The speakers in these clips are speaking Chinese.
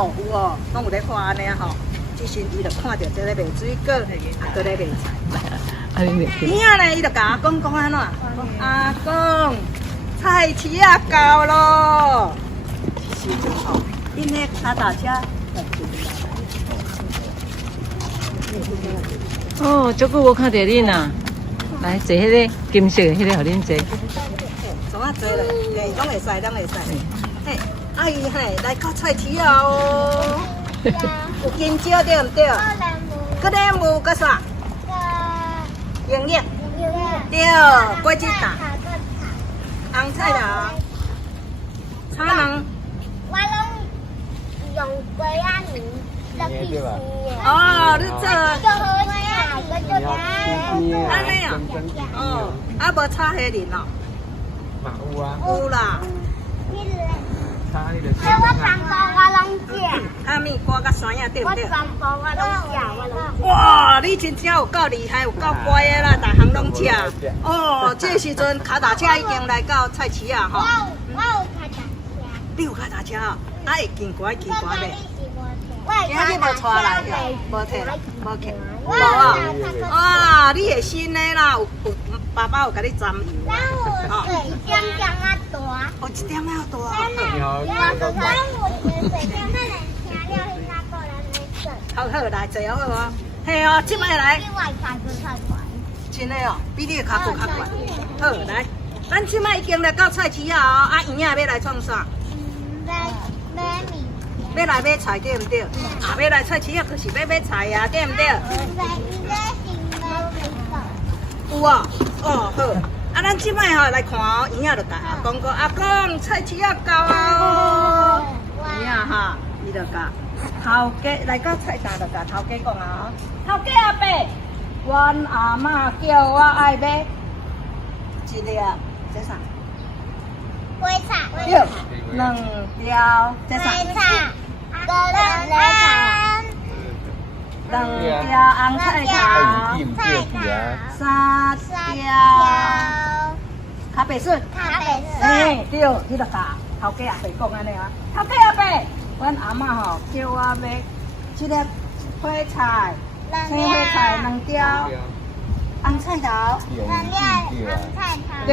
哦，有哦，拢有咧看安尼啊吼。即时伊就看到这个卖水果，啊，搁咧卖菜。啊，你边仔咧，伊就甲阿公讲安怎？阿公，菜市啊到咯。是真好，因咧脚踏车。哦，足久无看到恁啊！来坐迄个金色的迄个，互恁坐。怎啊坐咧？嘿，拢会使，拢会使。嘿，阿姨嘿，来到菜市啊哦。有香蕉对毋对？搁莲雾，搁啥？营养。对，果子蛋，红菜头，炒焖。我拢用龟仔面来去吃的。哦，你做安安尼啊？哦，啊无炒虾仁哦？嘛有啊，有啦。炒迄个。我全部我拢食，虾米瓜甲山影对毋我对？全部我拢食，我拢。哇，你真正有够厉害，有够乖的啦，逐项拢食。哦，这时阵脚踏车已经来到菜市啊吼。我有脚踏车。你有脚踏车哦？啊会见乖见乖咧？今今日无带来哦，无摕啦，无摕，无啊。哇，你会新的啦，有爸爸有甲你沾油啦，吼。一点点啊大。哦，一点仔大哦。你好，好好来坐好哦。嘿哦，即摆来，另外三个菜馆。真的哦，比你的脚骨较悬。好来，咱即摆已经来到菜市啊哦，啊圆仔要来创啥？买米。要来买菜对毋对？啊，要来菜市啊，就是要买菜呀，对毋对？有啊，哦好，啊咱即摆吼来看哦，圆仔就甲阿公讲，阿公菜市啊到啊哦，圆仔哈，伊就甲头家来到菜摊就甲头家讲啊，头家阿伯，阮阿嬷叫我爱买一粒，这啥？灰菜。对，两条，这啥？灰菜。个人来菜。两条红菜头，三条咖啡笋。咖啡嘿，对，你就甲头家阿伯讲安尼啊，头家阿伯，阮阿嬷吼叫我买一粒花菜，青花菜两条，红菜头，对，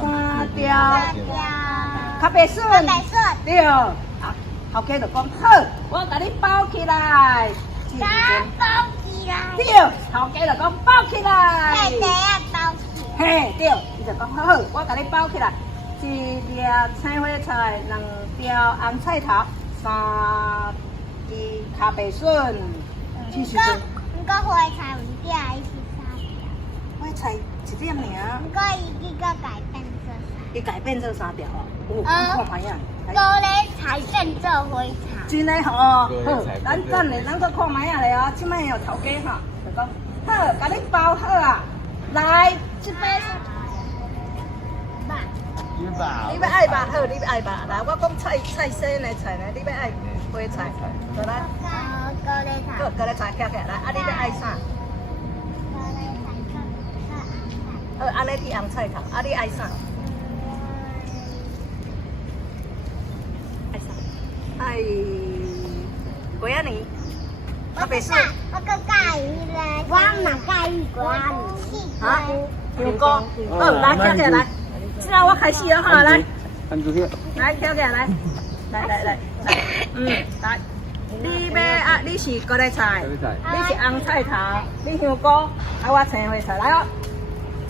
三条咖啡笋，对，啊，头家就讲好，我甲你包起来。包起来。对，头家就讲包起来。嘿，第一包起。嘿，对，伊就讲好好，我甲你包起来，一粒青花菜，两条红菜头，三支咖啡笋。其实就，不过花菜有点伊是三条。花菜一点尔。不过伊个改变做啥？伊改变做三条哦。哦，看牌啊。高丽菜变做花菜。真诶吼，好，咱等下咱搁看卖啊咧哦，即摆有头家吼，就讲好，甲你包好啊，来，这杯是。你要爱吧，好，你要爱吧，来，我讲菜生的菜呢，你要爱花菜，好来。高丽菜。好，高丽菜夹起来，啊，你要爱啥？好，安尼是红菜头，啊，你爱啥？爱啥？爱龟仔年，咖啡笋。我个介意咧，我嘛介意龟仔面。啊，香菇。好，来夹起来。现在我开始了哈，来。按住去。来，跳起来，来，来，来，你要啊？你是高丽菜，你是红菜头，你香菇，啊，我青花菜，来哦。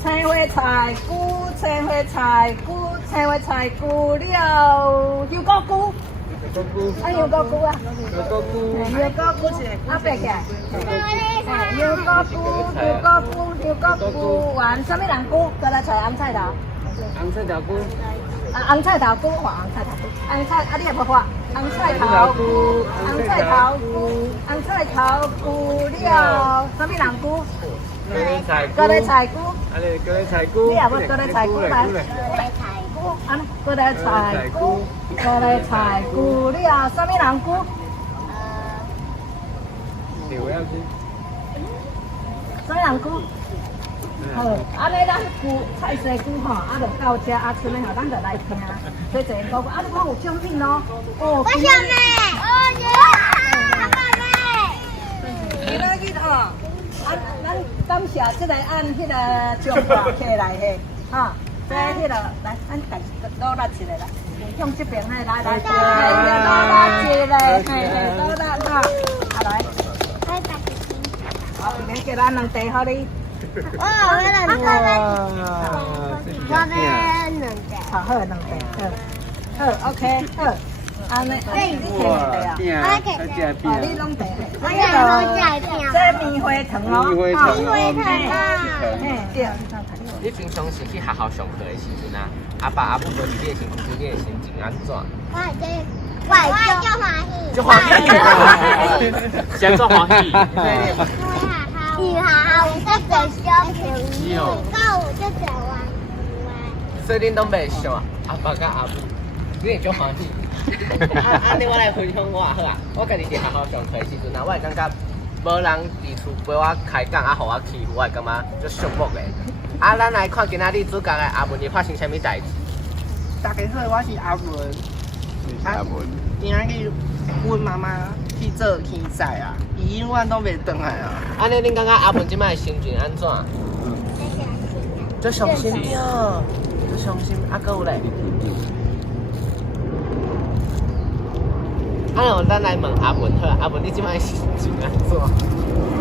青花菜菇，青花菜菇，青花菜菇了，香菇菇，啊，香菇菇啊，香菇菇是啊，白起来，香菇菇完，什么人菇？高丽菜，红菜头。红菜头菇。啊，红菜头菇，画红菜头菇，红菜啊，你也不画，红菜头菇，红菜头菇，红菜头菇了，什么人菇？高丽菜菇。啊，你高丽菜菇。你也要高丽菜菇来？啊，高丽菜菇，高丽菜菇了，什么人菇？条要先。什么人菇？好，安尼咱牛菜西菇吼，啊，就到遮啊，剩的吼，咱就来听。这这个啊，你看有奖品咯。哦，我想妹，哦耶，今仔日吼，啊，咱感谢这个按迄个奖挂起来嘿，哈，这迄个来，咱家倒拉一个来，向这边嘿，来，倒拉一个，嘿，倒拉哈，啊来，好，免叫咱两地好哩。我两个，好，好两地，好 ，OK， 好，安尼，你摕两地啊？哦，你拢地，我也好在听。这棉花糖哦，棉花糖棉花糖嘿，对。你平常时去学校上课的时阵啊，阿爸阿母无伫你的身躯，你的心情安怎？我就就欢喜，先做欢喜。去学校有得坐小朋友，到有得坐玩。所以恁拢袂想啊，阿爸甲阿母，你会足欢喜。安尼我来分享我好啊，我家己伫学校上课的时阵啊，我会感觉无人伫厝陪我开讲啊，互我欺负，我会感觉足寂寞的。啊，咱来看今仔日主角的阿文，伊发生啥物代志？大家好，我是阿文。阿文，今仔日阮妈妈去做天赛啊，伊永远都袂转来啊。安尼恁感觉阿文即摆心情安怎？足伤心对，足伤心。啊，搁有咧？啊，咱来问阿文好啊，阿文你即摆心情安怎？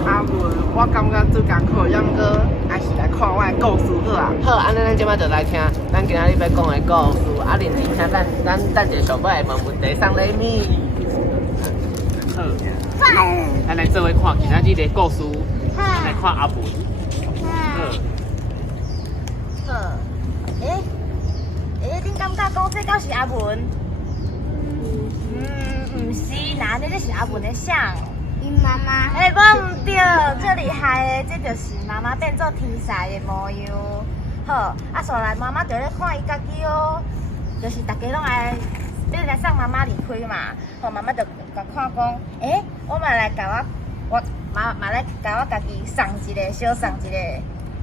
阿文，我感觉最艰苦，要毋过还是来看我的故事好啊。好，安尼咱即摆就来听咱今仔日要讲的故事。啊，认真听，咱等一下尾问问题送礼物。好，咱来做伙看今仔日的故事，来看阿文。好，恁感觉讲这敢是阿文？唔是，那这是阿文的相。你妈妈？我唔对，最厉害的，这就是妈妈变做天使的模样。好，啊，所来妈妈就咧看伊家己哦，就是大家拢来，你来送妈妈离开嘛。好，妈妈就甲看讲，我嘛来甲我嘛来甲我家己送一个，小送一个，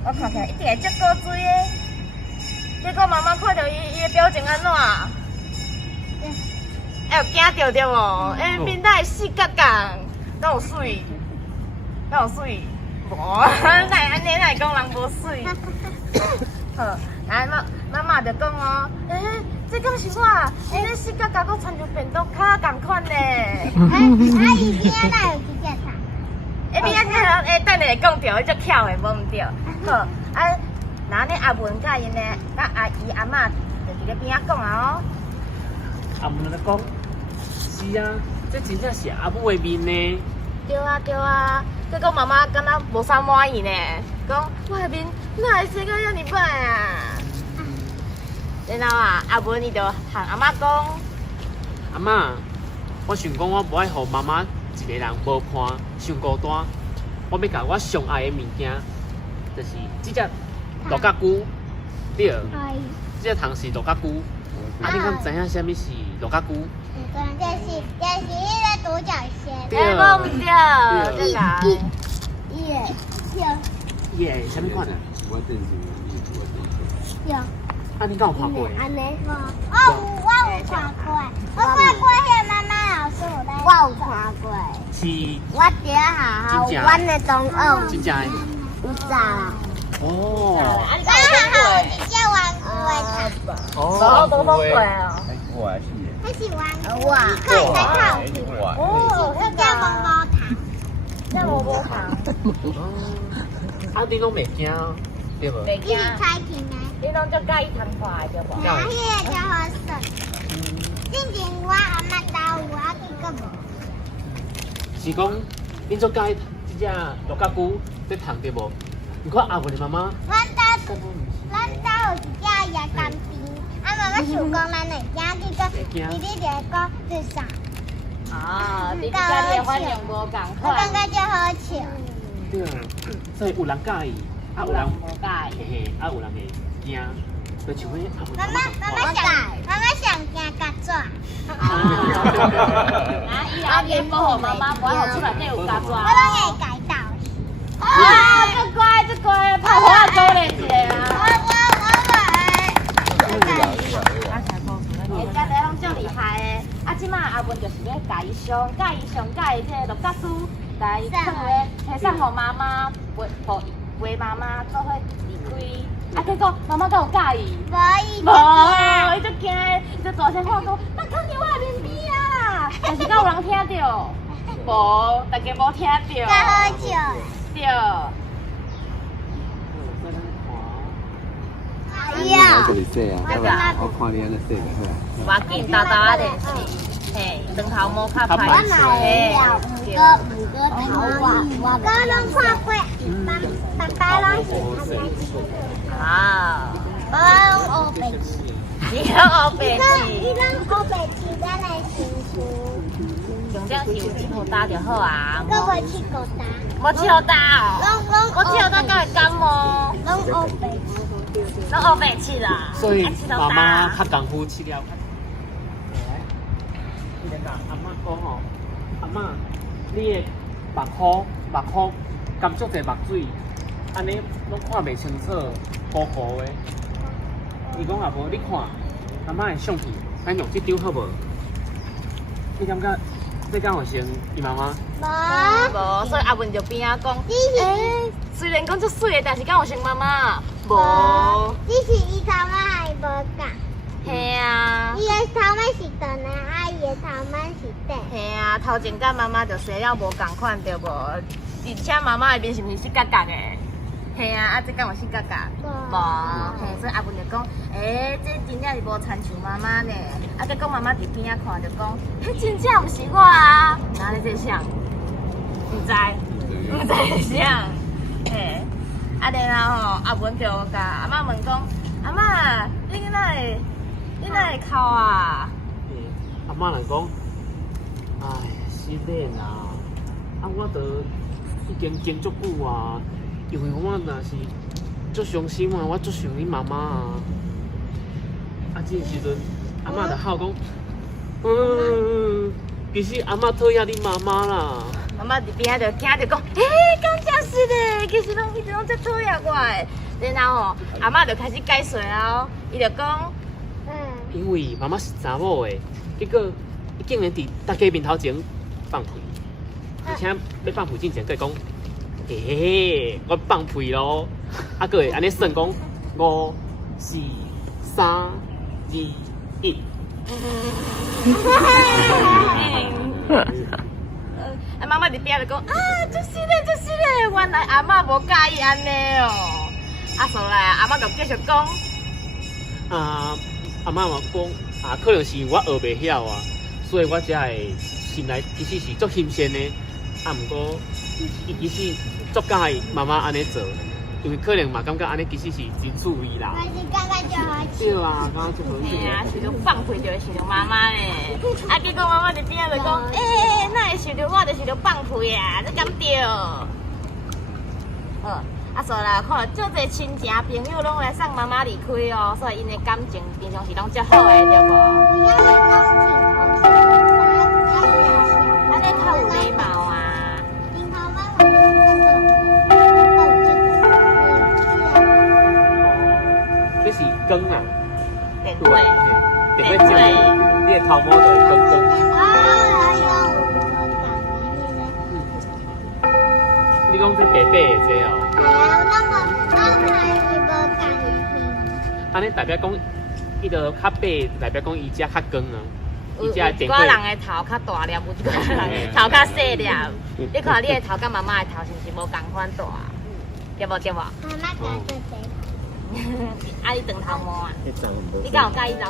我看起来一定会足够水的。结果妈妈看到伊的表情安怎？有惊到对无？面带死角角，敢有水？敢有水？无，哪会安尼？哪会讲人无水？好，来妈妈就讲哦，这敢是我？这死角角佫穿像便当卡共款呢。阿姨今仔哪有去食啥？你安尼等下会讲着，你足巧的，无毋对。好，那呢阿文甲因呢，甲阿姨阿嬷就伫咧边仔讲啊哦。阿文在讲，是啊，这真正是阿母的面呢。对啊，结果妈妈敢若无啥满意呢，讲我的面哪会生到遐尼歹啊？然后啊，阿文伊就向阿嬷讲，阿嬷，我想讲我无爱互妈妈一个人无伴，伤孤单。我要甲我上爱的物件，就是这只鹿角菇，对，这只糖是鹿角菇。啊，你敢知影啥物是鹿角菇？就是迄个独角仙。对，无毋对，这个。耶，啥物款啊？有。啊，你敢有看过？安尼。我有看过，我看过迄个妈妈老师有咧。我有看过。是。我伫学校玩的同学。真正的。有咋啦？哦。咱学校有一只玩具的糖。哦，都过哦。我也是。他喜欢我，可以在靠近。哦，那叫毛毛糖。叫毛毛糖。啊，你拢袂惊，对无？袂惊。开庭的。你拢足介意通话的对无？那迄个叫好耍。之前我阿妈教我去个无。是讲，恁做介即只鹿角菇在糖对无？你看阿文的妈妈。咱家有一只野干冰，啊妈妈想讲咱会惊，结果弟弟就讲是啥？啊，你家己反应无共款。我感觉就好笑。对啊，所以有人介意，啊有人无介意，嘿嘿，啊有人会惊，就像迄阿文妈妈想惊甲爪。啊，伊阿爷保护妈妈，无好出来底有甲爪。我拢会改到。啊，这乖，泡花粥送给妈妈，陪妈妈做伙离开。啊，结果妈妈敢有介意？伊就惊，伊就大声喊讲：“那看见我面边啊！”但是敢有人听到？无，大家无听到。在喝酒。对。哎呀，这里洗啊，我看你安尼洗就好啊。我紧豆豆仔电视，嘿，长头毛较我歹买了五个头发，哥拢看过，爸爸拢是啊，我拢黑白痴，你好白伊痴，拢黑白痴，咱来新书，重点是有去互打就好啊，搁袂去狗打，我去互打哦，我去互打敢会感冒，拢黑白痴。拢黑白痴啦，所以啊妈妈较功夫饲了。伊咧甲阿嬷讲吼，阿嬷，你的目眶含足侪目水，安尼拢看袂清楚，糊糊的。伊讲啊无，你看阿嬷的相片，咱用这张好无？你感觉这敢有成伊妈妈？无，所以阿文就边仔讲，你是虽然讲足水的，但是敢有像妈妈？无，你是伊头毛还无讲，嘿啊，伊的头毛是长的，啊伊的头毛是短。嘿啊，头前甲妈妈就生了无共款对无？而且妈妈的面是毋是细角角的？嘿啊，这敢有细角角？无，嘿，所以阿文就讲，这真正是无亲像妈妈呢。啊，结果妈妈伫边仔看就讲，真正毋是我啊，哪里这像？毋知是啥？嘿。啊，然后吼，阿文就甲阿嬷问讲：“阿嬷，你哪会哭啊？”阿嬷来讲，哎，是免啦，我都已经经足久啊，因为我若是足伤心啊，我足想你妈妈啊。这时阵，阿嬷就喊讲，其实阿嬷讨厌你妈妈啦。妈妈伫边仔就惊着讲，敢真是嘞，其实拢一直拢在讨厌我的。然后吼，阿嬷就开始解释啊，伊就讲，因为妈妈是查某的，结果伊竟然伫大家面头前放屁，而且要放屁之前，佮讲，我放屁咯，啊，佮会安尼算讲5、4、3、2、1。妈妈伫边仔就讲，就是嘞，原来阿嬷无介意安尼哦。所来阿嬷就继续讲，阿嬷嘛讲，可能是我学袂晓啊，所以我才会心内其实是足欣羡的。毋过伊其实足介意妈妈安尼做，因为可能嘛感觉安尼其实是真趣味啦。我是感觉就好笑。对啊，感觉足好笑。嘿啊，想着放屁就会想着妈妈嘞。结果妈妈伫边仔就讲，哪会想着我，就想着放屁啊，这敢对？所以啦，看足侪亲情朋友拢来送妈妈离开哦，所以因的感情平常时拢足好的，对无？安尼较有礼貌啊。这是光啊，电对，话，电话照你的头毛就会光。你讲这白白的这哦？安尼代表讲，伊就较白，代表讲伊只较光啊。伊只电话。有人的头较大粒，有一个人头较细粒。你看你的头甲妈妈的头是毋是无共款大？对无？妈妈讲对对。你长头毛啊？你敢有介意老？